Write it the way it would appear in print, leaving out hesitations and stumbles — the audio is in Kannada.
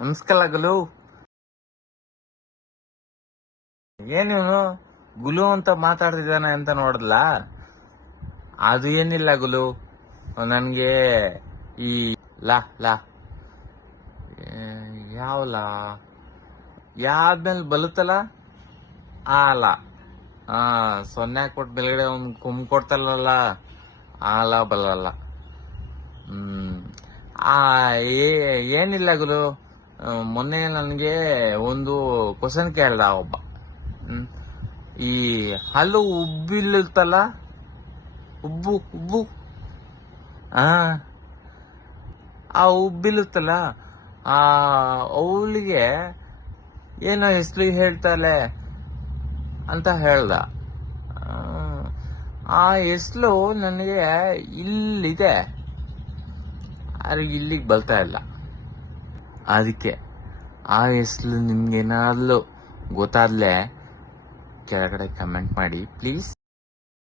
ನಮಸ್ಕಾರ ಗುಲು. ಏನಿವನು ಗುಲು ಅಂತ ಮಾತಾಡ್ತಿದ್ದಾನೆ ಅಂತ ನೋಡಿದ್ಲ? ಅದು ಏನಿಲ್ಲ ಗುಲು, ನನ್ಗೆ ಈ ಲಾ ಲಾ ಯಾವಲ ಯಾವ್ದ್ಮೇಲೆ ಬಲುತ್ತಲ್ಲ ಆ ಲಾ ಸೊನ್ನೆ ಕೊಟ್ಟು ಬೆಳಗಡೆ ಒಂದು ಕುಮ್ ಕೊಡ್ತಲ್ಲ ಆಲ ಬಲ್ಲಲ್ಲ. ಆ ಏನಿಲ್ಲ ಗುರು, ಮೊನ್ನೆ ನನಗೆ ಒಂದು ಕ್ವಶನ್ ಕೇಳ್ದ ಒಬ್ಬ. ಈ ಹಲ್ಲು ಉಬ್ಬಿಲ್ಲುತ್ತಲ್ಲ, ಉಬ್ಬು ಉಬ್ಬು ಆ ಉಬ್ಬಿಲುತ್ತಲ್ಲ, ಆ ಅವಳಿಗೆ ಏನೋ ಹೆಸರು ಹೇಳ್ತಾಳೆ ಅಂತ ಹೇಳ್ದ. ಆ ಹೆಸರು ನನಗೆ ಇಲ್ಲಿದೆ, ಆದ್ರೆ ಇಲ್ಲಿಗೆ ಬರ್ತಾ ಇಲ್ಲ. ಅದಕ್ಕೆ ಆ ಹೆಸರು ನಿಮ್ಗೇನಾದ್ರೂ ಗೊತ್ತಾದ್ಲೆ ಕೆಳಗಡೆ ಕಮೆಂಟ್ ಮಾಡಿ ಪ್ಲೀಸ್.